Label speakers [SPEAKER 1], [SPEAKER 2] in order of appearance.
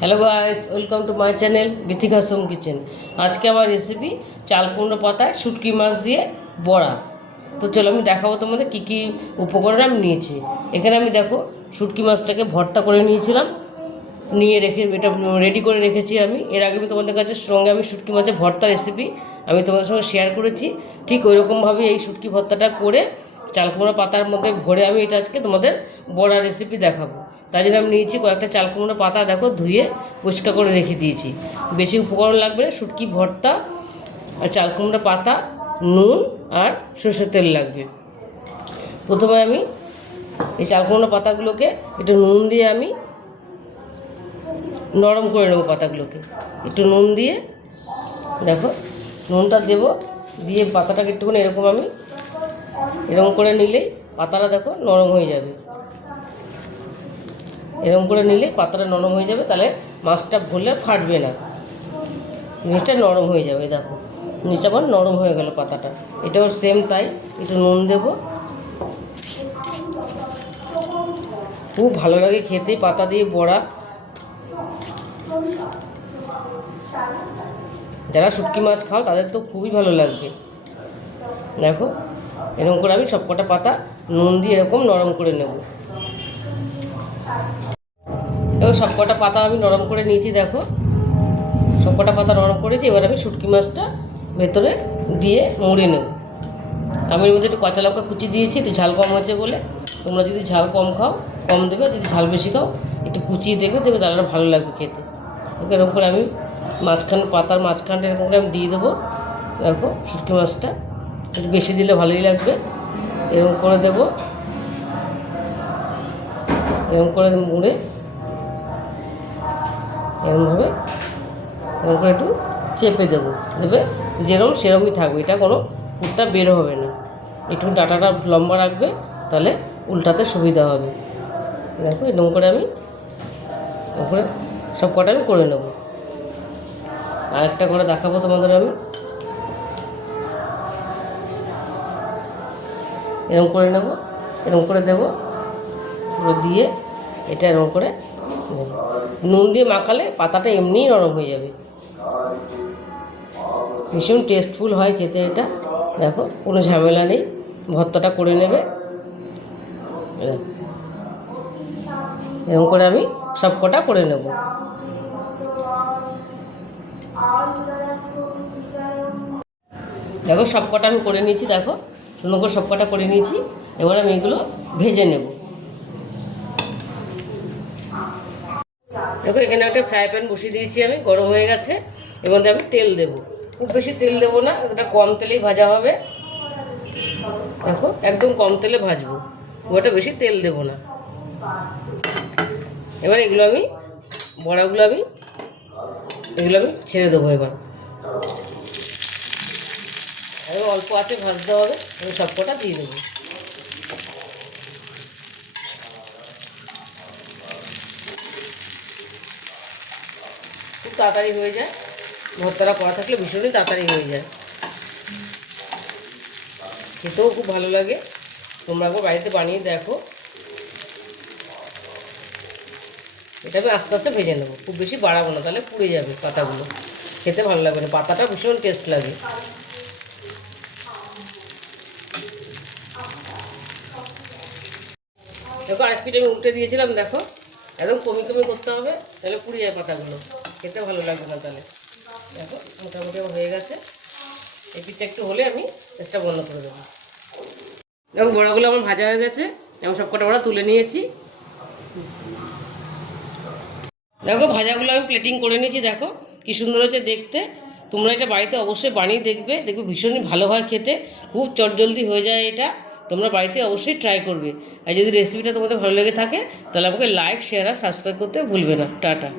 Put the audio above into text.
[SPEAKER 1] Hello guys welcome to my channel Bithika Som kitchen আজকে আমার recipe চাল কুমড়ো পাতায় শুটকি মাছ দিয়ে বড়া। তো চলো আমি দেখাবো তোমাদের কী কী উপকরণ আমি নিয়েছি। এখানে আমি দেখো, শুটকি মাছটাকে ভর্তা করে নিয়েছিলাম। নিয়ে রেখে, এটা রেডি করে রেখেছি আমি। এর আগে আমি তোমাদের কাছে সঙ্গে আমি শুটকি মাছের ভর্তা রেসিপি আমি তোমাদের সঙ্গে শেয়ার করেছি। ঠিক ওইরকমভাবে এই শুটকি ভর্তাটা করে চাল কুমড়ো পাতার মধ্যে ভরে আমি এটা আজকে তোমাদের বড়া রেসিপি দেখাবো। তাই জন্য আমি নিয়েছি কয়েকটা চাল কুমড়ো পাতা দেখো ধুয়ে পরিষ্কার করে রেখে দিয়েছি। বেশি উপকরণ লাগবে না, শুটকি, ভর্তা আর চাল কুমড়ো পাতা, নুন আর সর্ষের তেল লাগবে। প্রথমে আমি এই চাল কুমড়ো পাতাগুলোকে একটু নুন দিয়ে আমি নরম করে নেব পাতাগুলোকে। একটু নুন দিয়ে দেখো, নুনটা দেব, দিয়ে পাতাটাকে একটুখানি এরকম আমি এরকম করে নিলেই পাতাটা দেখো নরম হয়ে যাবে। এরকম করে নিলে পাতাটা নরম হয়ে যাবে, তাহলে মাছটা ভরলে ফাটবে না। জিনিসটা নরম হয়ে যাবে, দেখো। জিনিসটা আবার নরম হয়ে গেল পাতাটা। এটাও সেম তাই, একটু নুন দেব। খুব ভালো লাগে খেতে, পাতা দিয়ে বড়া। যারা শুটকি মাছ খাও, তাদের তো খুবই ভালো লাগবে। দেখো, এরকম করে আমি সবকটা পাতা নুন দিয়ে এরকম নরম করে নেব। দেখো সবকটা পাতা আমি নরম করে নিয়েছি, দেখো। সবকটা পাতা নরম করেছি, এবার আমি শুটকি মাছটা ভেতরে দিয়ে মুড়ে নেব। আমি এর মধ্যে একটু কাঁচা লঙ্কা কুচি দিয়েছি, একটু ঝাল কম হয়েছে বলে। তোমরা যদি ঝাল কম খাও, কম দেবে যদি ঝাল বেশি খাও, একটু কুচিয়ে দেবে দেখবে তাহলে ভালো লাগবে খেতে। এরকম করে আমি মাঝখান, পাতার মাঝখানটা এরকম করে আমি দিয়ে দেবো। দেখো, শুটকি মাছটা একটু বেশি দিলে ভালোই লাগবে। এরকম করে দেবো। এরকম করে মুড়ে এরকমভাবে এরকম করে একটু চেপে দেবো। দেবে যেরকম সেরকমই থাকবে। এটা কোনো উল্টা বের হবে না। একটু ডাটাটা লম্বা রাখবে, তাহলে উল্টাতে সুবিধা হবে। দেখো এরকম করে আমি করে সব কটা আমি করে নেব। আরেকটা করে দেখাবো তোমাদের আমি। এরকম করে নেব, এরকম করে দেবো। পুরো দিয়ে এটা এরকম করে নেব। নুন দিয়ে মাখালে পাতাটা এমনিই নরম হয়ে যাবে। ভীষণ টেস্টফুল হয় খেতে এটা। দেখো, কোনো ঝামেলা নেই। ভর্তাটা করে নেবে। এরকম করে আমি সব কটা করে নেব। দেখো, সব কটা আমি করে নিয়েছি, দেখো। সুন্দর করে সব কটা করে নিয়েছি। এবার আমি এগুলো ভেজে নেব। দেখো, এখানে একটা ফ্রাই প্যান বসিয়ে দিয়েছি আমি, গরম হয়ে গেছে। এর মধ্যে আমি তেল দেব। খুব বেশি তেল দেবো না, এটা কম তেলেই ভাজা হবে। দেখো, একদম কম তেলে ভাজবো। ওটা বেশি তেল দেবো না। এবার এগুলো আমি, বড়াগুলো আমি, এগুলো আমি ছেড়ে দেবো এবার। অল্প আছে ভাজতে হবে, আমি সব কটা দিয়ে দেবো। তাড়াতাড়ি হয়ে যায়। ভর্তাটা করা থাকলে ভীষণই তাড়াতাড়ি হয়ে যায়। খেতেও খুব ভালো লাগে। তোমরা একবার বাড়িতে বানিয়ে দেখো। এটা আমি আস্তে আস্তে ভেজে নেব। খুব বেশি বাড়াবো না, তাহলে পুড়ে যাবে পাতাগুলো। খেতে ভালো লাগবে না। পাতাটা ভীষণ টেস্ট লাগে। দেখো আরেক পিঠে আমি উল্টে দিয়েছিলাম, দেখো। একদম কমি কমি করতে হবে, তাহলে পুড়ে যায় পাতাগুলো। খেতে ভালো লাগবে না তাহলে। দেখো, মোটামুটি আমার হয়ে গেছে। এই পিঠটা একটু হলে আমি গ্যাসটা বন্ধ করে দেবো। দেখো, বড়াগুলো আমার ভাজা হয়ে গেছে। এবং সব কটা বড়া তুলে নিয়েছি। দেখো, ভাজাগুলো আমি প্লেটিং করে নিয়েছি, দেখো। কি সুন্দর হচ্ছে দেখতে। তোমরা এটা বাড়িতে অবশ্যই বানিয়ে দেখবে। দেখবে ভীষণই ভালো হয় খেতে। খুব চটজলদি হয়ে যায় এটা। তোমরা বাড়িতে অবশ্যই ট্রাই করবে। আর যদি রেসিপিটা তোমাদের ভালো লেগে থাকে, তাহলে আমাকে লাইক শেয়ার আর সাবস্ক্রাইব করতে ভুলবে না। টাটা।